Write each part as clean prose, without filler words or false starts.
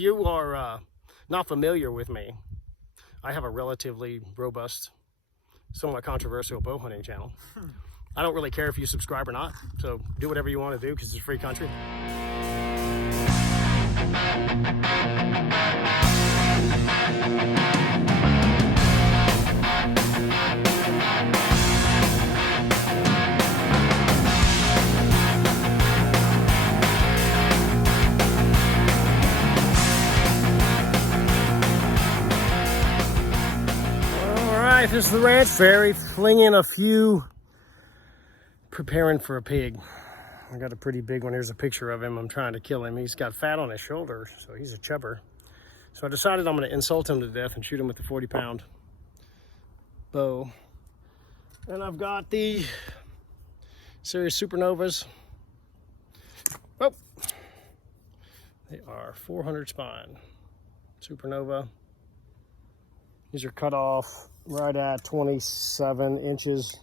You are not familiar with me. I have a relatively robust, somewhat controversial bow hunting channel. I don't really care if you subscribe or not, so do whatever you want to do because it's a free country. This is the ranch ferry, flinging a few, preparing for a pig. I got a pretty big one. Here's a picture of him. I'm trying to kill him. He's got fat on his shoulder, so he's a chubber. So I decided I'm going to insult him to death and shoot him with the 40-pound bow. And I've got the Series Supernovas. Oh, they are 400 spine Supernova. These are cut off right at 27 inches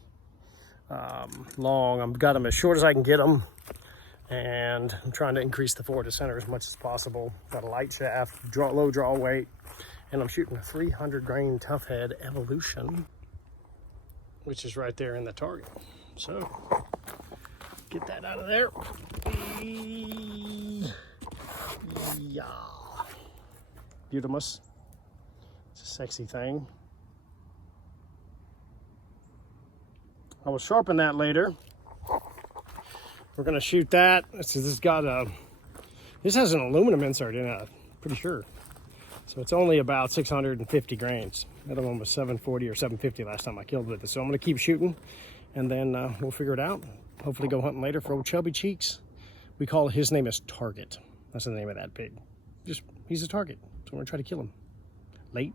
long. I've got them as short as I can get them, and I'm trying to increase the forward to center as much as possible. Got a light shaft, low draw weight, and I'm shooting a 300 grain tough head Evolution, which is right there in the target. So get that out of there. Yeah, Beautimus. It's a sexy thing. I will sharpen that later. We're gonna shoot that. This has an aluminum insert in it, I'm pretty sure. So it's only about 650 grains. That one was 740 or 750 last time I killed with it. So I'm gonna keep shooting, and then we'll figure it out. Hopefully go hunting later for old Chubby Cheeks. His name is Target. That's the name of that pig. He's a target. So we're gonna try to kill him. Late.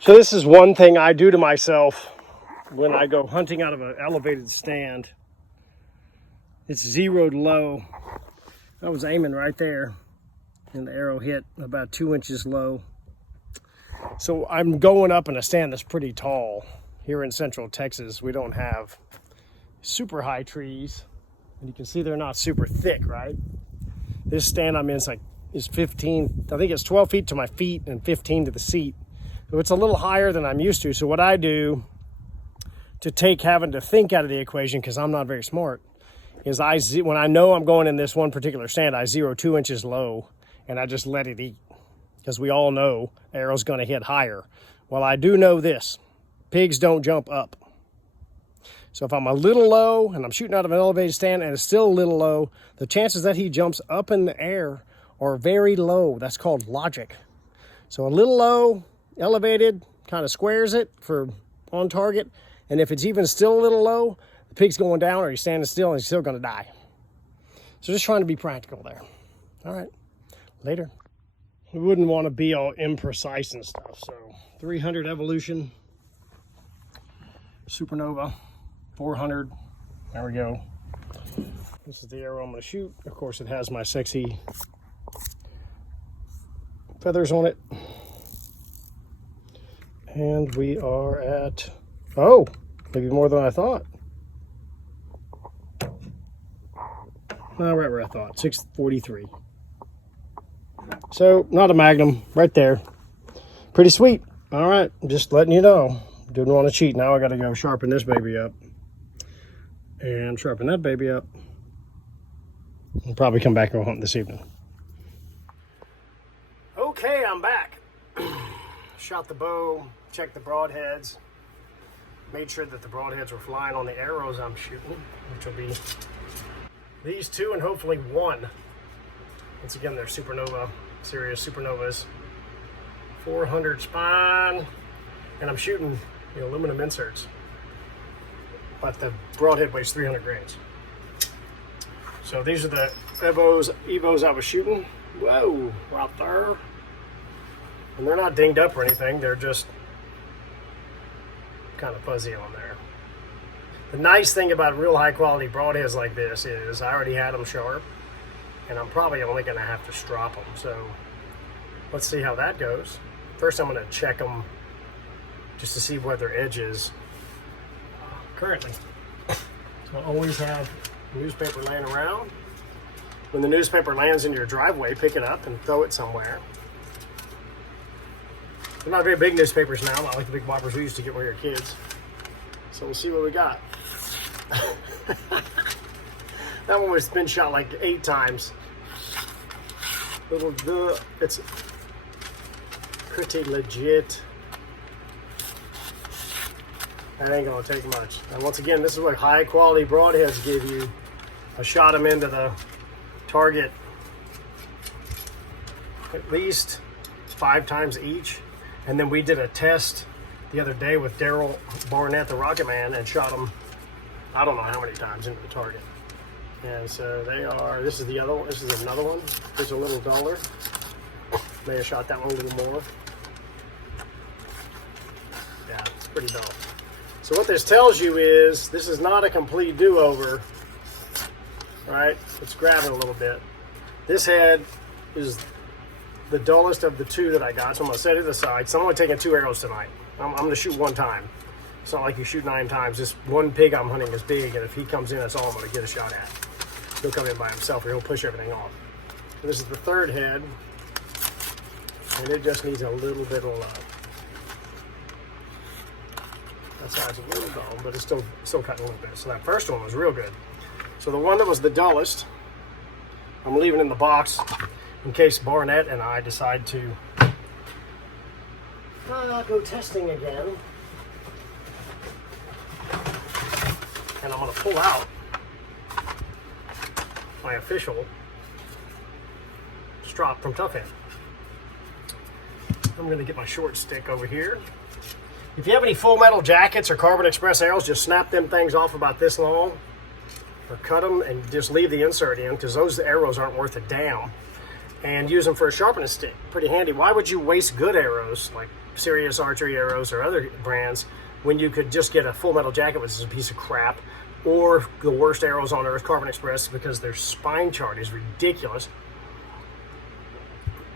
So this is one thing I do to myself when I go hunting out of an elevated stand. It's zeroed low. I was aiming right there and the arrow hit about 2 inches low. So I'm going up in a stand that's pretty tall. Here in Central Texas, we don't have super high trees. And you can see they're not super thick, right? This stand I'm in is 15, I think it's 12 feet to my feet and 15 to the seat. So it's a little higher than I'm used to. So what I do to take having to think out of the equation, because I'm not very smart, is when I know I'm going in this one particular stand, I zero 2 inches low and I just let it eat. Because we all know the arrow's gonna hit higher. Well, I do know this, pigs don't jump up. So if I'm a little low and I'm shooting out of an elevated stand and it's still a little low, the chances that he jumps up in the air are very low. That's called logic. So a little low, elevated, kind of squares it for on target. And if it's even still a little low, the pig's going down or he's standing still and he's still gonna die. So just trying to be practical there. All right, later. We wouldn't want to be all imprecise and stuff. So 300 Evolution, Supernova, 400, there we go. This is the arrow I'm gonna shoot. Of course, it has my sexy feathers on it. And we are at, oh, maybe more than I thought. Right where I thought, 643. So, not a Magnum, right there. Pretty sweet. All right, just letting you know. Didn't want to cheat. Now I got to go sharpen this baby up. And sharpen that baby up. I'll probably come back and go hunt this evening. Okay, I'm back. Shot the bow, checked the broadheads, made sure that the broadheads were flying on the arrows I'm shooting, which will be these two and hopefully one. Once again, they're Supernova, Series Supernovas, 400 spine, and I'm shooting the aluminum inserts, but the broadhead weighs 300 grains. So these are the Evos I was shooting. Whoa, out there. And they're not dinged up or anything, they're just kind of fuzzy on there. The nice thing about real high quality broadheads like this is I already had them sharp, and I'm probably only gonna have to strop them. So let's see how that goes. First I'm gonna check them just to see where their edge is currently. So I always have newspaper laying around. when the newspaper lands in your driveway, pick it up and throw it somewhere. They're not very big newspapers now, not like the big whoppers we used to get when we were kids. So we'll see what we got. That one was been shot like 8 times. It's pretty legit. That ain't gonna take much. And once again, this is what high quality broadheads give you. I shot them into the target at least 5 times each. And then we did a test the other day with Daryl Barnett, the Rocket Man, and shot them, I don't know how many times into the target. And so they are, this is the other one, this is another one. It's a little duller. May have shot that one a little more. Yeah, it's pretty dull. So what this tells you is, this is not a complete do-over, right? It's grabbing a little bit. This head is the dullest of the 2 that I got, so I'm gonna set it aside. So I'm only taking 2 arrows tonight. I'm gonna shoot 1 time. It's not like you shoot 9 times. This one pig I'm hunting is big, and if he comes in, that's all I'm gonna get a shot at. He'll come in by himself or he'll push everything off. So this is the 3rd head, and it just needs a little bit of love. That's why it's a little dull, but it's still cutting a little bit. So that first one was real good. So the one that was the dullest, I'm leaving in the box in case Barnett and I decide to go testing again. And I'm gonna pull out my official strop from Tough Hand. I'm gonna get my short stick over here. If you have any full metal jackets or Carbon Express arrows, just snap them things off about this long, or cut them and just leave the insert in, because those arrows aren't worth a damn. And use them for a sharpening stick. Pretty handy. Why would you waste good arrows like Serious Archery arrows or other brands when you could just get a full metal jacket, which is a piece of crap, or the worst arrows on earth, Carbon Express, because their spine chart is ridiculous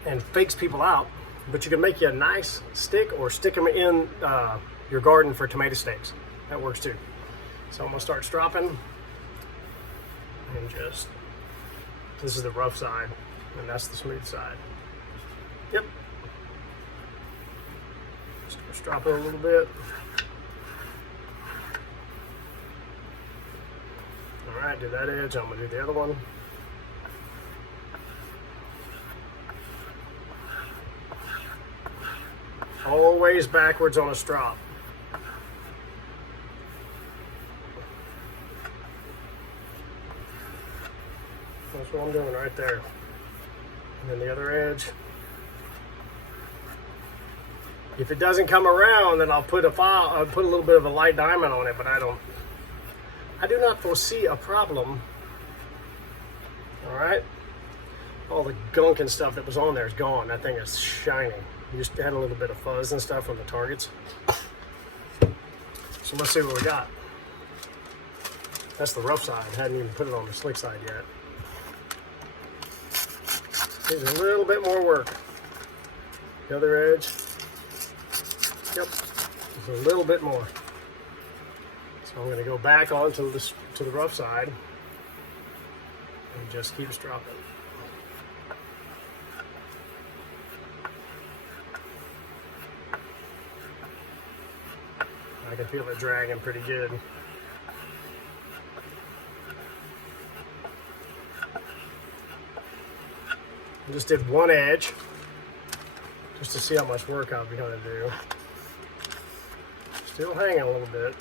and fakes people out. But you can make you a nice stick or stick them in your garden for tomato stakes. That works too. So I'm gonna start stropping and just, this is the rough side and that's the smooth side. Yep. Just gonna strop it a little bit. All right, do that edge. I'm gonna do the other one. Always backwards on a strop. That's what I'm doing right there. And then the other edge. If it doesn't come around, then I'll put a little bit of a light diamond on it, but I do not foresee a problem. All right. All the gunk and stuff that was on there is gone. That thing is shining. You just had a little bit of fuzz and stuff from the targets. So let's see what we got. That's the rough side. I hadn't even put it on the slick side yet. Needs a little bit more work. The other edge. Yep, just a little bit more. So I'm going to go back onto to the rough side and just keep stropping. I can feel it dragging pretty good. I just did one edge just to see how much work I'll be going to do. Still hanging a little bit.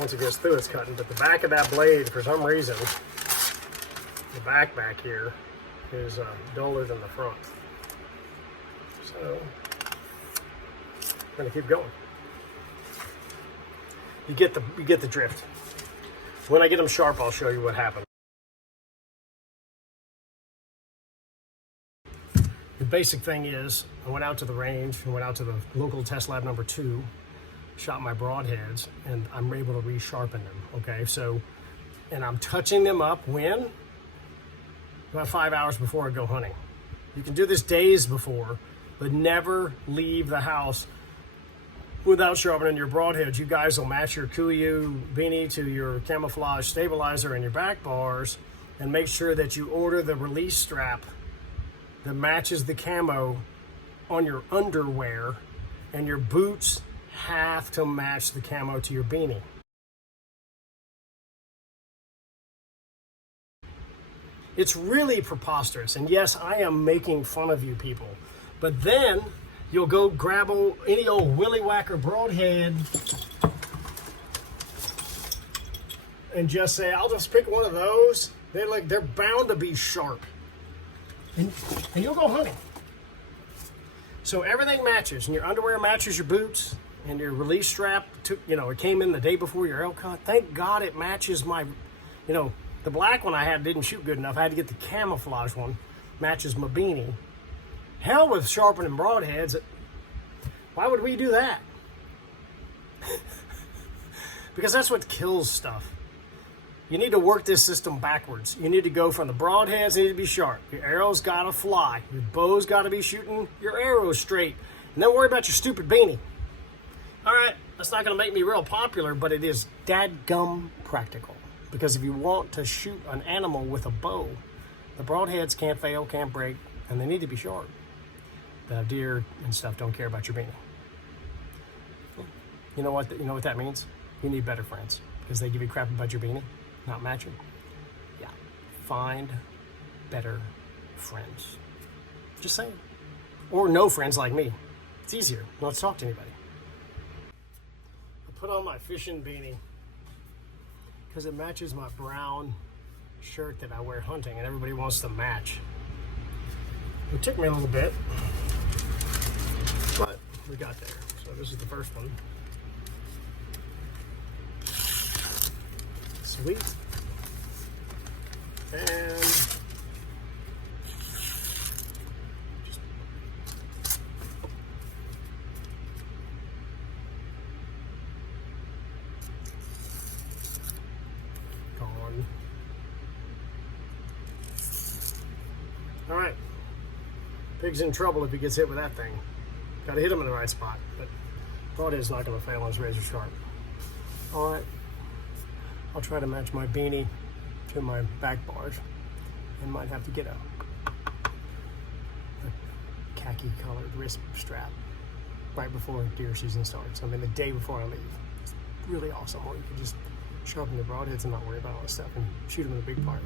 Once it gets through, it's cutting, but the back of that blade, for some reason, the back here is duller than the front. So I'm going to keep going. You get the drift. When I get them sharp, I'll show you what happens. The basic thing is, I went out to the range, and went out to the local test lab number 2, shot my broadheads, and I'm able to resharpen them, okay? So, and I'm touching them up when? About 5 hours before I go hunting. You can do this days before, but never leave the house without sharpening your broadheads. You guys will match your Kuiu beanie to your camouflage stabilizer and your back bars, and make sure that you order the release strap that matches the camo on your underwear, and your boots have to match the camo to your beanie. It's really preposterous, and yes, I am making fun of you people, but then you'll go grab any old willy whacker broadhead and just say, I'll just pick one of those. They're bound to be sharp, and you'll go hunting. So everything matches, and your underwear matches your boots, and your release strap, it came in the day before your elk hunt. Thank God it matches my, the black one I had didn't shoot good enough. I had to get the camouflage one, matches my beanie. Hell with sharpening broadheads. Why would we do that? Because that's what kills stuff. You need to work this system backwards. You need to go from the broadheads, they need to be sharp. Your arrows gotta fly. Your bow's gotta be shooting your arrows straight. And don't worry about your stupid beanie. All right, that's not gonna make me real popular, but it is dadgum practical. Because if you want to shoot an animal with a bow, the broadheads can't fail, can't break, and they need to be sharp. The deer and stuff don't care about your beanie. You know what that means? You need better friends, because they give you crap about your beanie, not matching. Yeah, find better friends. Just saying. Or no friends like me. It's easier. Not to talk to anybody. I put on my fishing beanie because it matches my brown shirt that I wear hunting, and everybody wants to match. It took me a little bit, but we got there. So this is the first one. Sweet. And just gone. All right. Pig's in trouble if he gets hit with that thing. Got to hit him in the right spot, but broadhead's not going to fail on his razor sharp. All right. I'll try to match my beanie to my back bars, and might have to get a khaki colored wrist strap right before deer season starts. I mean, the day before I leave. It's really awesome. Or you can just sharpen the broadheads and not worry about all this stuff and shoot them in a big part.